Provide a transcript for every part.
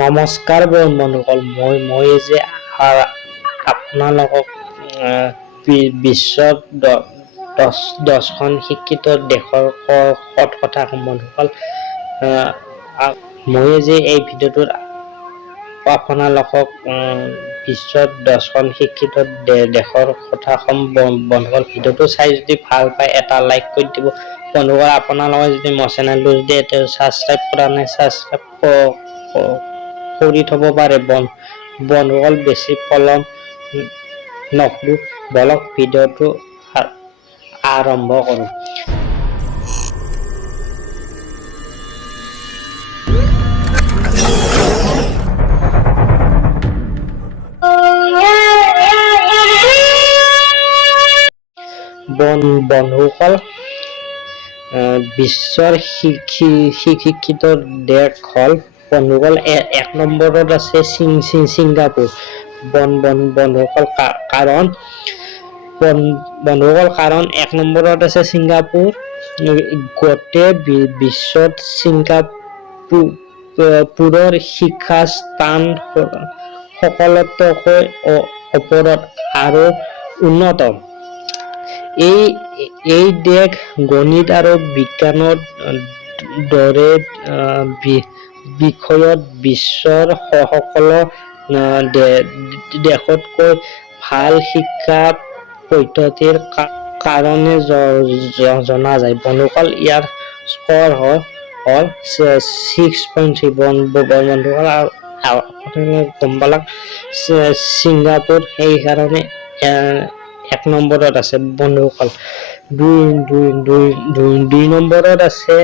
নমস্কাৰ বন্ধুসকল, মই যে আপোনালোকক বিশ্বৰ 10খন শিক্ষিত দেশৰ কথা ক'ম বন্ধুসকল। মই যে এই ভিডিঅ'টোত আপোনালোকক বিশ্বৰ 10খন শিক্ষিত দেশৰ কথা ক'ম বন্ধুসকল। ভিডিঅ'টো চাই যদি ভাল পায় এটা লাইক কৰি দিব বন্ধুসকল। আপোনালোকে যদি মোৰ চেনেলটো যদি ছাবস্ক্ৰাইব কৰা নাই ছাবস্ক্ৰাইব কৰি থব পাৰে বন্ধুসকল। বেছি পলম নকৰো, বলক ভিডিঅ'টো আৰম্ভ কৰোঁ। বন্ধুসকল, বিশ্বৰ শিক্ষিত দেশ হ'ল বন্ধুসকল 1 নম্বৰত আছে ছিংগাপুৰ। বন্ধুসকল কাৰণ 1 নম্বৰত আছে ছিংগাপুৰ। গোটেই বিশ্বত ছিংগাপুৰৰ শিক্ষা স্থান সকলোতকৈ ওপৰত আৰু উন্নত। এই দেশ গণিত আৰু বিজ্ঞানৰ দৰে বিষয়ত বিশ্বৰ সকলো দেশতকৈ ভাল শিক্ষা পদ্ধতিৰ কাৰণে জনা যায় বন্ধুসকল। ইয়াৰ স্ক'ৰ হ'ল 6.3 বন্ধুসকল। আপোনালোকে গম পালাক ছিংগাপুৰ সেইকাৰণে 1 নম্বৰত আছে বন্ধুসকল। 2 নম্বৰত আছে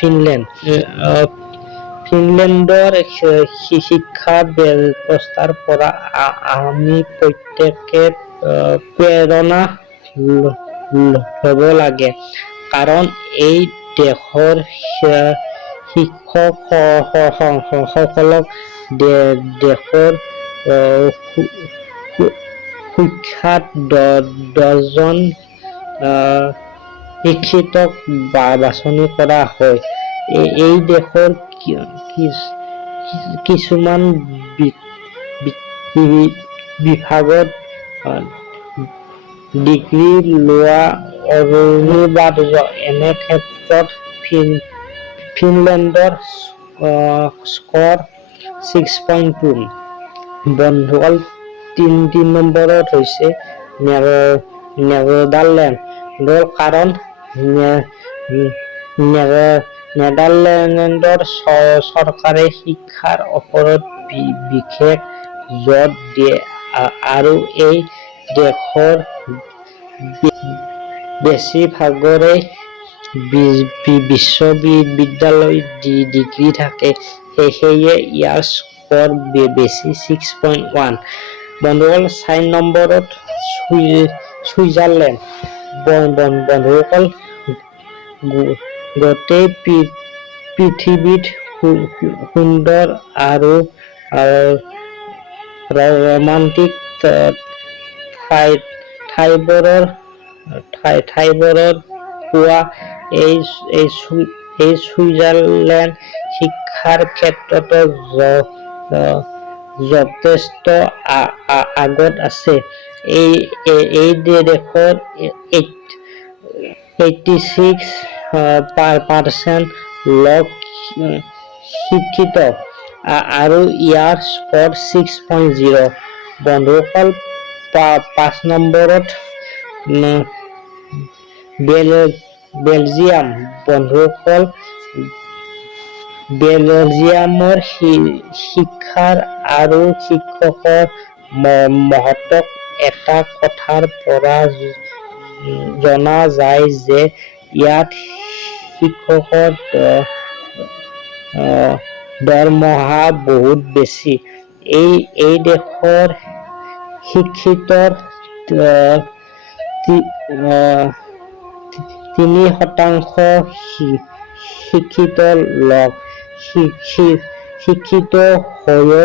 ফিনলেণ্ড। ফিনলেণ্ডৰ শিক্ষা ব্যৱস্থাৰ পৰা আমি প্ৰত্যেকে প্ৰেৰণা ল'ব লাগে, কাৰণ এই দেশৰ শিক্ষকসকলক দেশৰ সুখ্যাত 10জন শিক্ষিতক বাছনি কৰা হয়। এই দেশৰ কিছুমান বিভাগত ডিগ্ৰী লোৱা অনিবাৰ্য। এনে ক্ষেত্ৰত ফিনলেণ্ডৰ স্ক'ৰ 6.2 বন্ধুসকল। 3 নম্বৰত হৈছে নেদাৰলেণ্ড। কাৰণ নেদাৰলেণ্ডৰ চৰকাৰে শিক্ষাৰ ওপৰত বিশেষ জোৰ দিয়ে আৰু এই দেশৰ বেছিভাগৰে বিশ্ববিদ্যালয়ত ডিগ্ৰী থাকে, সেয়ে ইয়াৰ স্ক'ৰ বেছি 6.1 বন্ধুসকল। 4 নম্বৰত ছুইজাৰলেণ্ড। বন্ধুসকল, গোটেই পৃথিৱীত সুন্দৰ আৰু ৰোমান্টিক ঠাইবোৰত পোৱা এই ছুইজাৰলেণ্ড শিক্ষাৰ ক্ষেত্ৰতো যথেষ্ট আগত আছে। এই দেশত 86% লোক শিক্ষিত আৰু ইয়াৰ স্ক'ৰ 6.0 বন্ধুসকল। 5 নম্বৰত বেলজিয়াম। বন্ধুসকল, বেলজিয়ামৰ শিক্ষাৰ আৰু শিক্ষকৰ মহত্বক এটা কথাৰ পৰা জনা যায় যে ইয়াত শিক্ষকৰ দৰমহা বহুত বেছি। এই দেশৰ শিক্ষিতৰ 3% শিক্ষিত লোক শিক্ষিত হৈও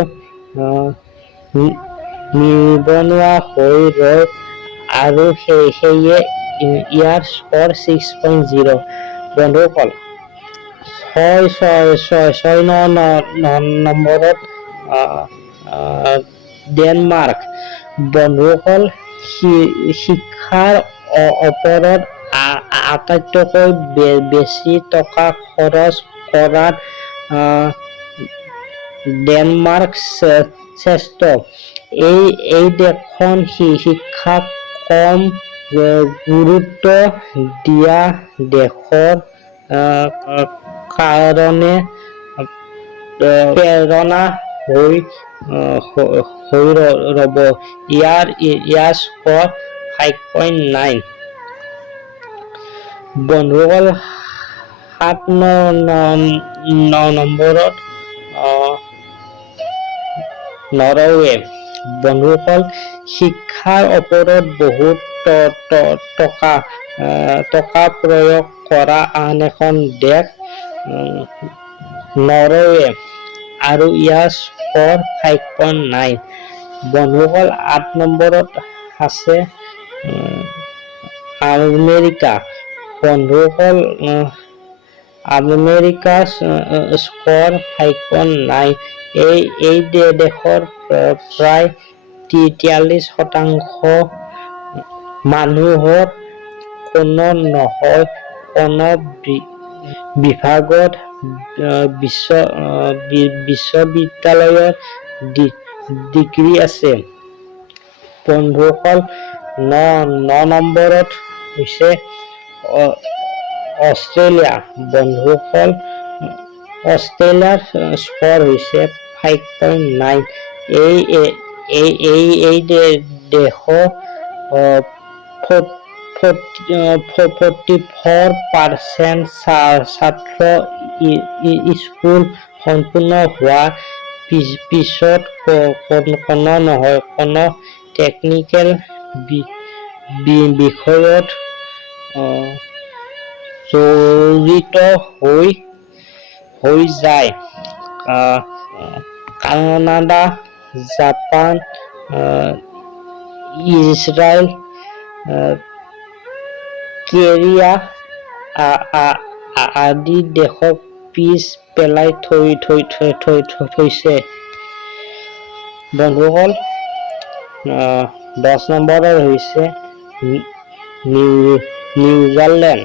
নিবনুৱা হৈ ৰয় আৰু সেয়ে ইয়াৰ স্ক'ৰ 6.0 বন্ধুসকল। ছয় নম্বৰত ডেনমাৰ্ক। বন্ধুসকল, শিক্ষাৰ ওপৰত আটাইতকৈ বেছি টকা খৰচ কৰাত ডেনমাৰ্ক শ্ৰেষ্ঠ। এই দেশখন শিক্ষাক কম গুৰুত্ব দিয়া দেশৰ কাৰণে প্ৰেৰণা হৈ ৰব। ইয়াৰ স্ক'ৰ 5.9। বন্ধুসকল, 7 নম্বৰত নৰৱে। বন্ধুসকল, শিক্ষাৰ ওপৰত বহুত টকা প্ৰয়োগ কৰা আন এখন দেশ নৰৱে, আৰু ইয়াৰ স্ক'ৰ 5.9। বন্ধুসকল, 8 নম্বৰত আছে আমেৰিকা। বন্ধুসকল, আমেৰিকাৰ স্ক'ৰ 5.9। এই দেশৰ প্ৰায় 43% মানুহৰ কোনো নহয় কোনো বিভাগত বিশ্ববিদ্যালয়ৰ ডিগ্ৰী আছে। বন্ধুসকল, 9 নম্বৰত হৈছে অষ্ট্ৰেলিয়া। বন্ধুসকল, অষ্ট্ৰেলিয়াৰ স্ক'ৰ হৈছে 5.9। এই দেশৰ 44% ছাত্ৰ স্কুল সম্পূৰ্ণ হোৱাৰ পিছত কোনো নহয় কোনো টেকনিকেল বিষয়ত জড়িত হৈ যায়। কানাডা, জাপান, ইজৰাইল, কোৰিয়া আদি দেশক পিছ পেলাই থৈছে। বন্ধুসকল, 10 নম্বৰত হৈছে নিউজিলেণ্ড।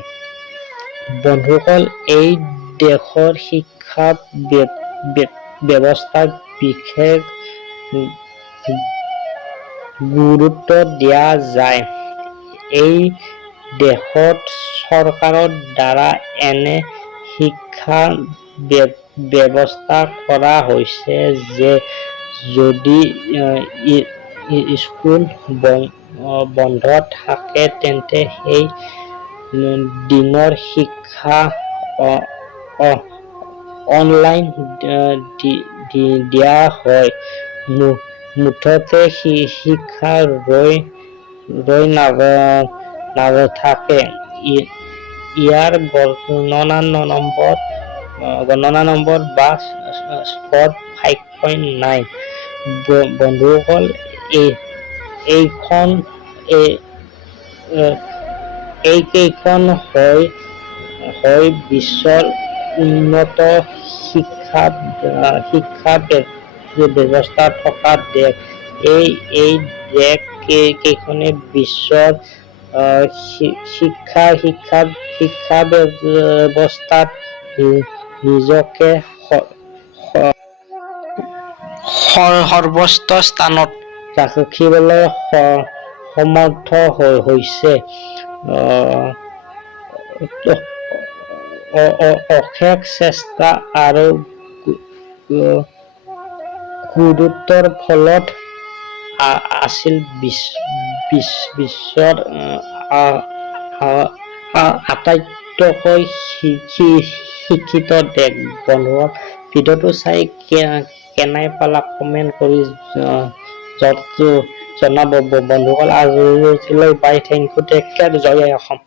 বন্ধুসকল, এই দেশৰ শিক্ষা ব্যৱস্থাক বিশেষ গুৰুত্ব দিয়া যায়। এই দেশত চৰকাৰৰ দ্বাৰা এনে শিক্ষা ব্যৱস্থা কৰা হৈছে যে যদি স্কুল বন্ধ থাকে তেন্তে সেই দিনৰ শিক্ষা অনলাইন দিয়া হয়। মুঠতে শিক্ষা ৰৈ নাথাকে। ইয়াৰ গণনা নম্বৰ বা স্ক'ৰ 5.9। বন্ধুসকল, এইকেইখন হয় বিশ্বৰ উন্নত শিক্ষা ব্যৱস্থা থকা দেশ। এই দেশ কেইখনে বিশ্বৰ শিক্ষা ব্যৱস্থাত নিজকে সৰ্বোচ্চ স্থানত ৰাখিবলৈ সমৰ্থ হৈছে। অশেষ চেষ্টা আৰু গুৰুত্বৰ ফলত আছিল বিশ্বৰ আটাইতকৈ শিক্ষিত দেশ। বন্ধুসকল, ভিডিঅ'টো চাই কেনে পালা কমেণ্ট কৰি জনাব। বন্ধুসকল, আজিলৈ bye. Thank you. Take care. জয় অসম।